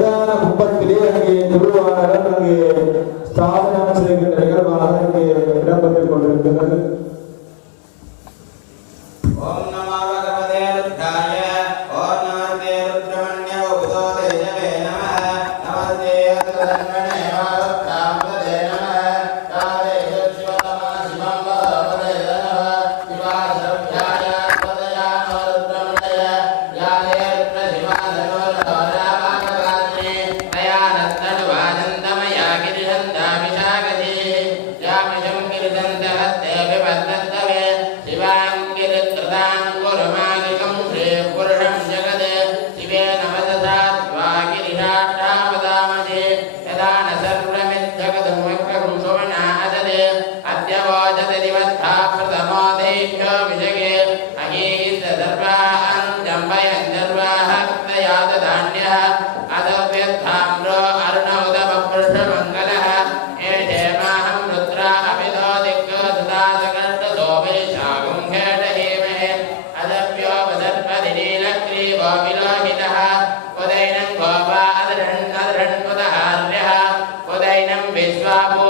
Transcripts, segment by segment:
ಪ್ರಧಾನ ಭೂಪತಿ да, да, да. विश्वापो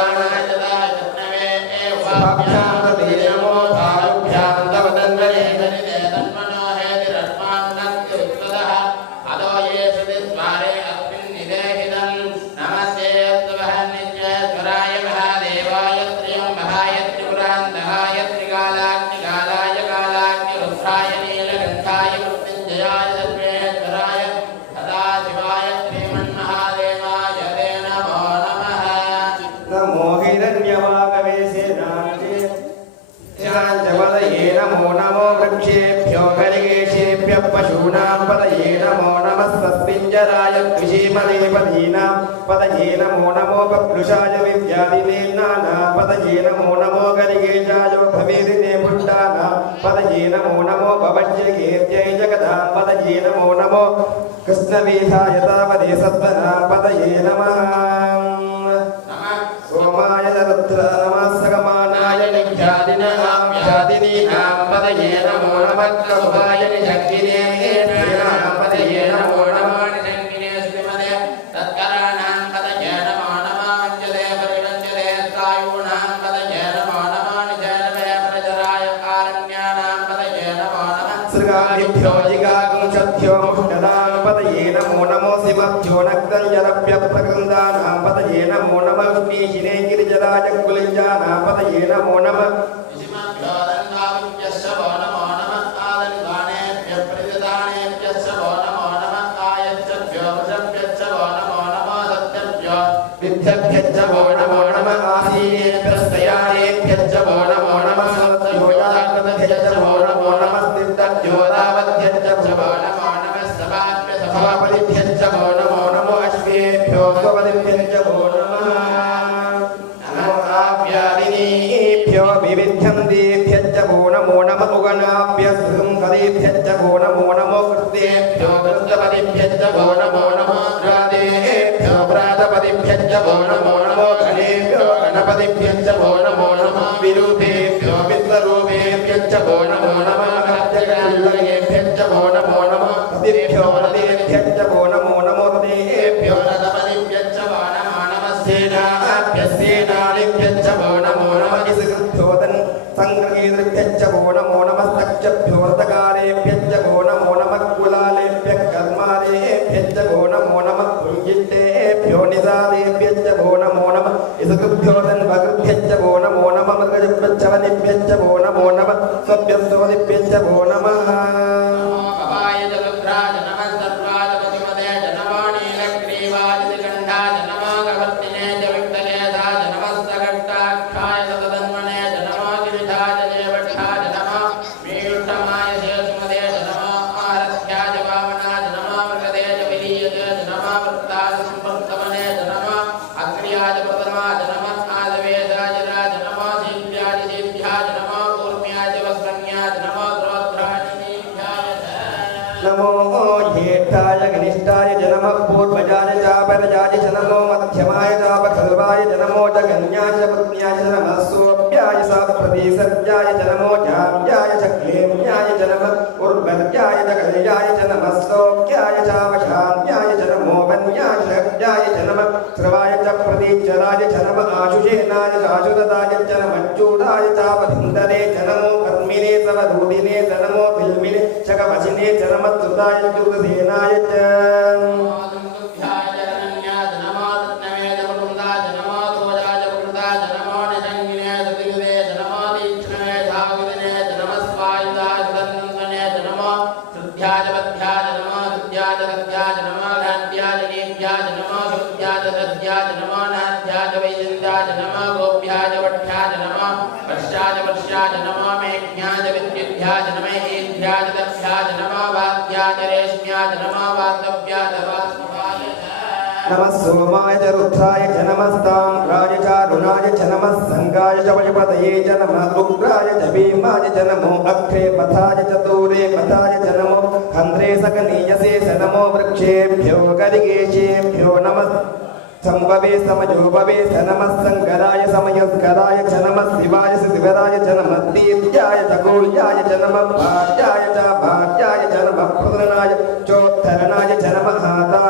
Hare Krishna. Tá పప్లుషాయ విద్యాది నానా పదయే నమో నమో గరిగేశాయ భవేదినే పుండాన పదయే నమో నమో భవజ్యగేర్జై జగదాం పదయే నమో నమో కృష్ణవీసాయ తావదే సద్వనా పదయే నమ సోమాయ పదయే నమో నమ नमो नमः श्री शिरेगिरिजराजकुलञ्जानापदये नमो नमः നമോ നമ ഉഗനാഭ്യസ്തും കദേഭ്യശ്ച भो नमो नम भुञ्जित्तेभ्यो निदादेभ्यश्च भो नमो नम इसकृभ्यो तन्भकृभ्यश्च भो नमो नम मृगजभ्यश्च वनिभ्यश्च भो नमो नम स्वभ्यस्तु साप्रतिसर्जाय च नमो जाम्याय च क्लेम्याय च नमः उर्वर्याय च कल्याय च नमः सौख्याय चावशान्याय च नमो वन्याय च लभ्याय च नमः श्रवाय च प्रतीचराय च नमः आशुषेनाय च आशुरताय च नमः चूडाय चापधिन्दरे च नमो कर्मिणे सवधूदिने च नमो बिल्मिने शकवचिने च नमः सुताय चुर्सेनाय च नमः सोमाय च रुद्राय च नमस्ताम्राय च अरुणाय च नमः सङ्गाय च पशुपतये च नमः उग्राय च भीमाय च नमो अग्रे पथाय च दूरे पथाय च नमो हन्त्रे सकनीयसे च नमो वृक्षेभ्यो गरिगेशेभ्यो नमः सम्भवे समजो भवे स नमः सङ्कराय समयस्कराय च नमः शिवाय च शिवराय च नमः दीप्याय च गौर्याय च नमः भार्याय च भार्याय च नमः प्रदनाय चोत्तरणाय च नमः हाताभ्याय च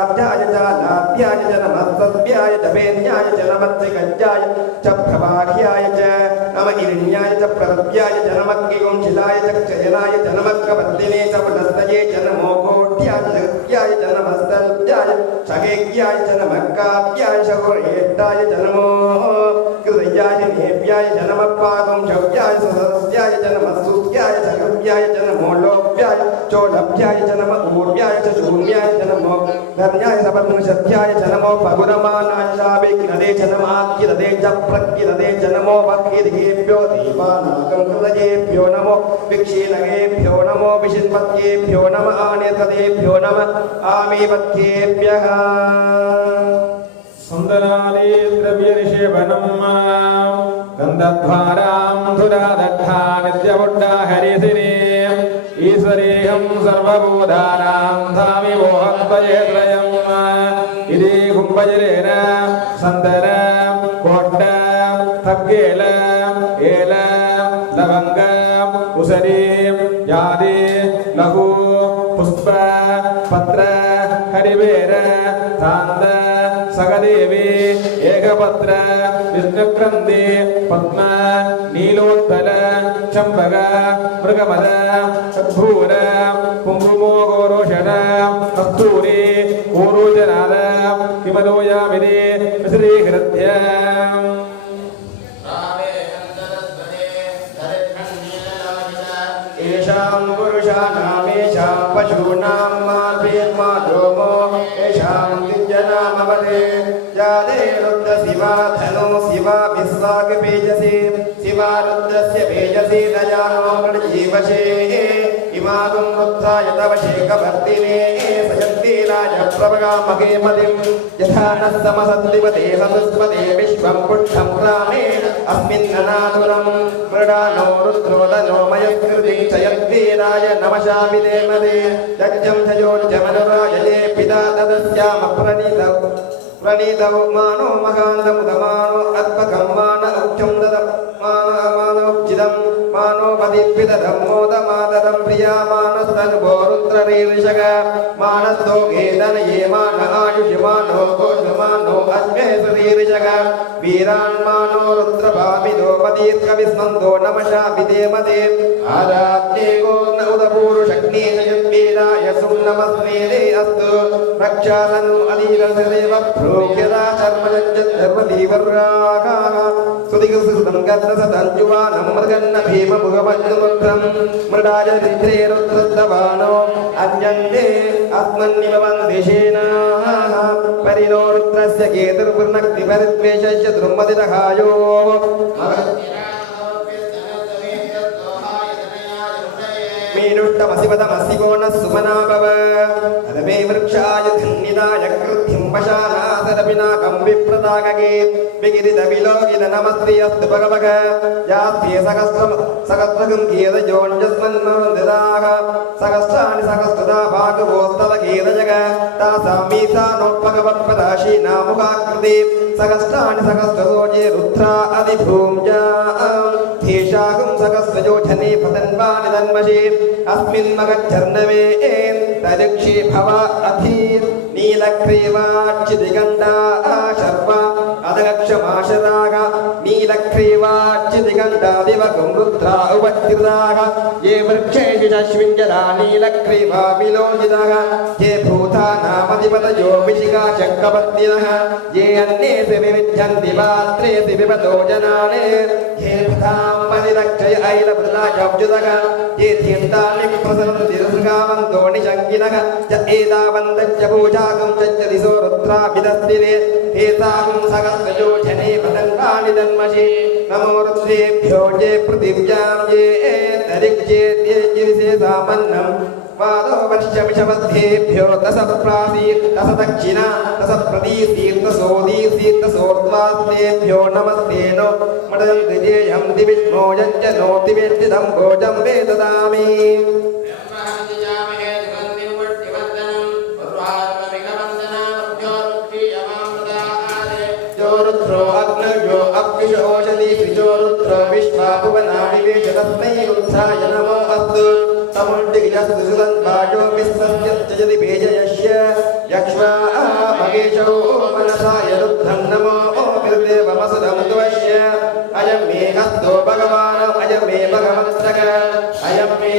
न्याय च नमस्तभ्याय धमेन्याय च नमत्रिकञ्जाय च प्रभाह्याय च नम इरण्याय च प्रभव्याय च नमग्निगुंशिलाय च क्षयनाय च नमग्रपत्तिने च पुनस्तये च नमोघोढ्याय जगत्याय च नमस्तलभ्याय शगेज्ञाय च नमक्काभ्याय शगुरेष्ठाय च नमो कृतयाय नेभ्याय च नमपागुं शव्याय सदस्याय च नमस्तुत्याय सगव्याय च नमो लोक नमो लोभ्याय चोलभ्याय च नमः ऊर्व्याय च शून्याय च नमो धर्याय सपत्नशत्याय च नमो पगुरमानाय चाभिघ्नदे च नमाख्यदे च प्रज्ञदे च नमो भक्तिदेभ्यो दीपानागं हृदयेभ्यो नमो विक्षीणगेभ्यो नमो विशिन्पत्येभ्यो नमः आनेतदेभ्यो नमः आमीपत्येभ्यः सुन्दराली द्रव्यनिषेवनम् गन्धद्वारां धुरादग्धा नित्यबुड्डा हरिसिने ईश्वरेऽहं सर्वभूतानां धामि मोहद्वये त्रयम् इति कुम्भजलेन सन्दन कोट्ट तग्गेल एल लवङ्ग उसरी यादि लघु पुष्प पत्र हरिवेर तान्द सगदेवी एकपत्र पद्म नीलोत्पल चम्बक मृगपद सद्भूर कुङ्कुमो गोरोषण कस्तूरी श्रीहृद्य येषां पुरुषाणामेषां पशूनां येषां युञ्जनामवदे రుద్రాదే రుద్ర శివా ధనో శివ విస్సాక పేజసే శివా రుద్రస్య పేజసే నజానోమృత జీవశే ఇమాగం వృత్తాయ తవ శేఖభర్తినే సయంతి రాజప్రభగామహే మతిం యథా న సమసద్దివతే సదుస్మతే విశ్వం పుట్టం ప్రాణే అస్మిన్ ననాతురం మృడానో రుద్రోదనో మయస్కృతి చయద్వీరాయ నమశామి దేమదే యజ్ఞం చయోజమనురాయలే పితా తదస్యామ ప్రణీతం ప్రణీతవ మానో మహాంతముదమానో అద్భగం మాన ఔఖ్యం దద మాన మానౌజిదం प्रिया मानस्तनुभो रुद्रनीर्षग मानस्तो गेदनये मान आयुषमानो कोशमानो अश्वे सुरीर्षग वीरान् मानो रुद्रभामिदो मदीर्घविस्मन्दो नमशा विदेमदे आरात्ये गोर्न उदपूरुषग्ने यद्वीराय सुन्नमस्मेदे अस्तु रक्षासनु अधीरसदेव प्रोक्यदा शर्मजञ्जद्धर्मदीवर्रागाः ഭീമമുഖമഞ്ജുപുത്രം മൃഡാചരിത്രേരുദ്രവാണോ അന്യേ ആത്മന്നിവന്ദിശേന പരിനോരുദ്രസ്യ കേതുർവൃണക്തി പരിദ്വേഷ ദ്രുമതിരഹായോ రుద్రద్దవానో అన్యంతే అస్మన్నిమవందిశేన పరిణో రుద్రస్య కేతుర్వృణక్తి పరిద్వేషస్య ద్రుమదిరహాయో మీనుష్టమసిపదమసి కోణ సుమనాభవ అదమే వృక్షాయ ధన్నిదాయ కృత్యం వశానాసరపినాకం విప్రదాగగే విగిరిద విలోకిన నమస్తి అస్తు భగవగ యాస్తే సహస్రం సహస్రకం గీత జోంజస్మన్మృదాగ సహస్రాణి సహస్రదా భాగవోస్తవ గీత പൃഥ്വി അസ്മിൻ ഭവ അധീർ. നീലക്രീവാക്ഷി ദിഗണ്ഡാ అదగక్షమాశరాగ నీలక్రీవాచ్చిదిగండాదివకం రుద్రా ఉపత్తిరాగ ఏ వృక్షేషుషశ్వింజరా నీలక్రీవా విలోచితః ఏ భూతా నామధిపతయో విశిఖా చక్రవర్తినః ఏ అన్నేసి వివిధ్యంతి పాత్రేసి విపదో జనానే ఏ పథాం పరిరక్షయ ఐలభృతా చబ్జుదః ఏ తీర్థాన్ని ప్రసరంతి ఋగావంతో నిశంకినః गिनः च एतावन्तश्च पूजाकं च दिशो रुद्राभिदस्त्रिरे एतां सहस्रयोजने पतङ्गानि दन्मषि नमो रुद्रेभ्यो ये पृथिव्यां ये दरिक्ष्ये ये जिरिशेषामन्नं पादो वर्षमिषवद्धेभ्यो दशप्रासीर्दशदक्षिणा दशप्रदीसीर्दशोदीसीर्दशोर्ध्वास्तेभ्यो नमस्ते नो मडन्दे हन्ति विष्णो यञ्च नोति वेत्ति सम्भोजं वे ददामि భోజం వేదదామి జోరుద్రో అగ్నయో అప్యుషోషధి త్రిజోరుద్రో విశ్వా భువనాని వేషతస్మై రుద్రాయ నమో అస్తు సముద్రిజస్తు సుతన్వాజో విశ్వస్యత్యజతి పేజయస్య యక్ష్మా మగేశో మనసాయ రుద్రం నమో నిర్దేవమసుదం త్వస్య అయం మే హస్తో భగవాన్ అయం మే భగవత్రక అయం మే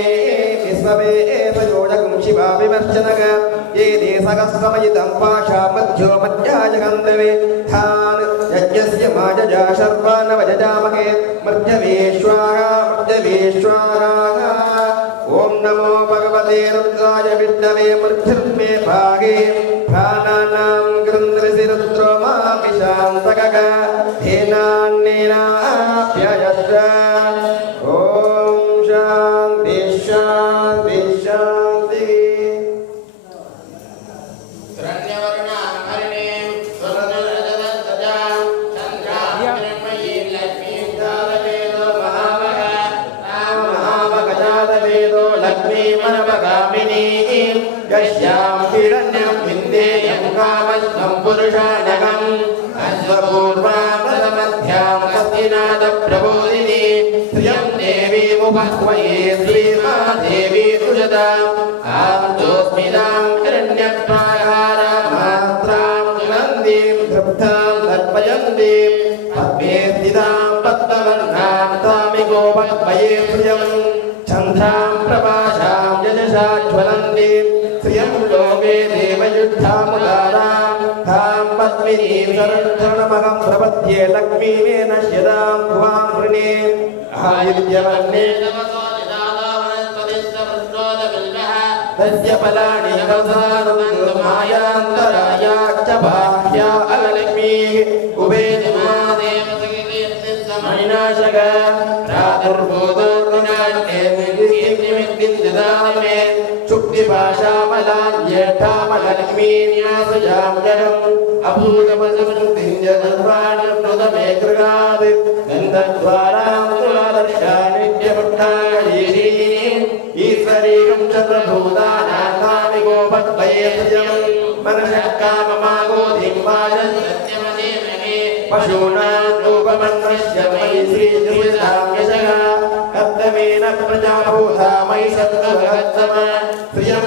విశ్వమే సయోజకం శివా విమర్శనక ఏ దేశగస్రమయితం పాషా మధ్యో మధ్యాయ గంధవే ధాన్ యజ్ఞస్య మాజజా శర్వానవజజామహే మధ్యవేశ్వాహ మధ్యవేశ్వాహ ఓం నమో భగవతే రుద్రాయ విష్ణవే మృత్యుర్మే భాగే ప్రాణానాం గృంద్రసి రుద్రో మామి శాంతకగ హేనాన్నేనాప్యయస్వ लक्ष्मीमनवगामिनी यस्यां हिरण्यं विन्देयं कामस्तं पुरुषानगम् अश्वपूर्वां तां पद्मिनीं शरणमहं प्रपद्ये लक्ष्मीमे नश्यतां त्वां वृणे आयुर्यवन्ने तस्य फलानि कवसानुमायान्तरायाश्च बाह्या अलक्ष्मीः उभे मणिनाशक प्रादुर्भूतोर्गुणान्ये అభూతమజమనం తింజగద్వాణం మృదమే కృగాది గంధద్వారాం తులాదర్శా నిత్యముఠాళీని ఈ శరీరం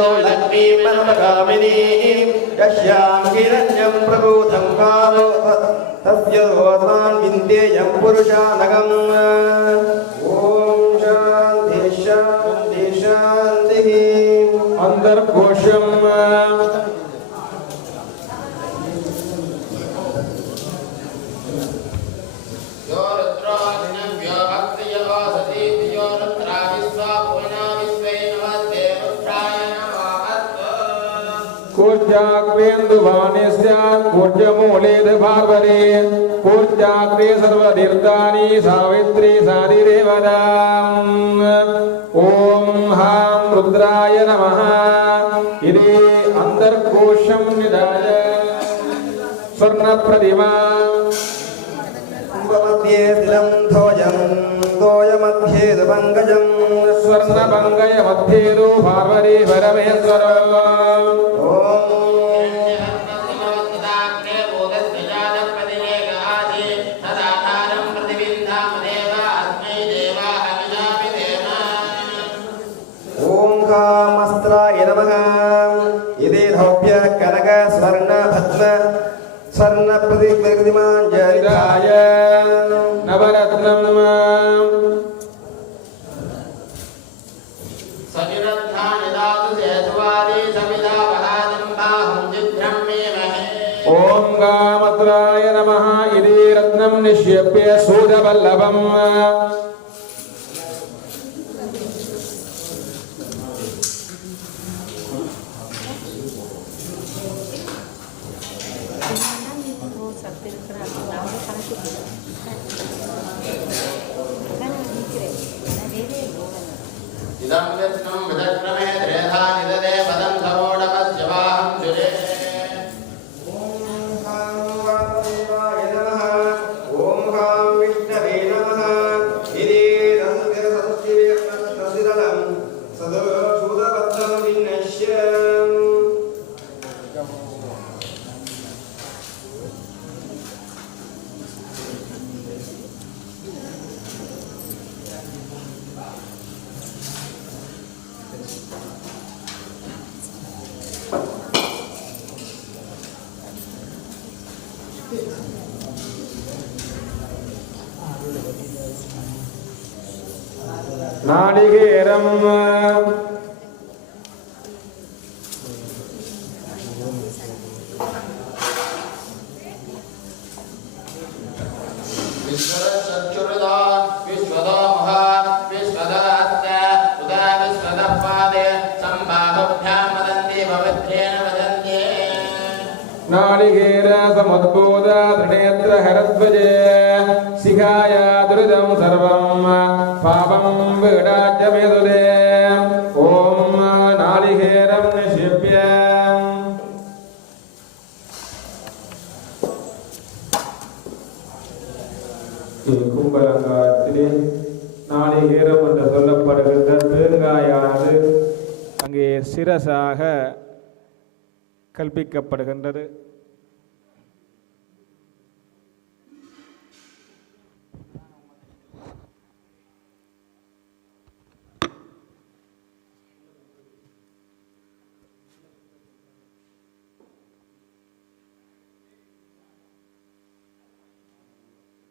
ो लक्ष्मीमनमकामिनीं यस्यां किरण्यं प्रबोधं कालो तस्य होतान् विन्देयं पुरुषानगम् ॐ शान्ति शान्ति शान्तिः अन्तर्घोषम् ूर्जमूलेधभार्वरे कूर्जात्रे सर्वतीर्थानि सावित्री सारिरेवदा ॐ हां रुद्राय नमः इति अन्तर्कोशं निधाय स्वर्णप्रतिमा स्वर्णभङ्गय मध्येदो भार्वरे भरमेश्वर ॐ శ్రీమాంజరితాయ నవరత్నం ఓం కామత్రాయ నమ. ఇది రత్నం నిష్యప్య సూర్యవల్లభం ദുരിതം സർവം പാപം വീടാറ്റമേതുലേ கும்பலங்காத்திலே நாளிகேரம் என்று சொல்லப்படுகின்ற தேங்காயானது அங்கே சிரசாக கல்பிக்கப்படுகின்றது.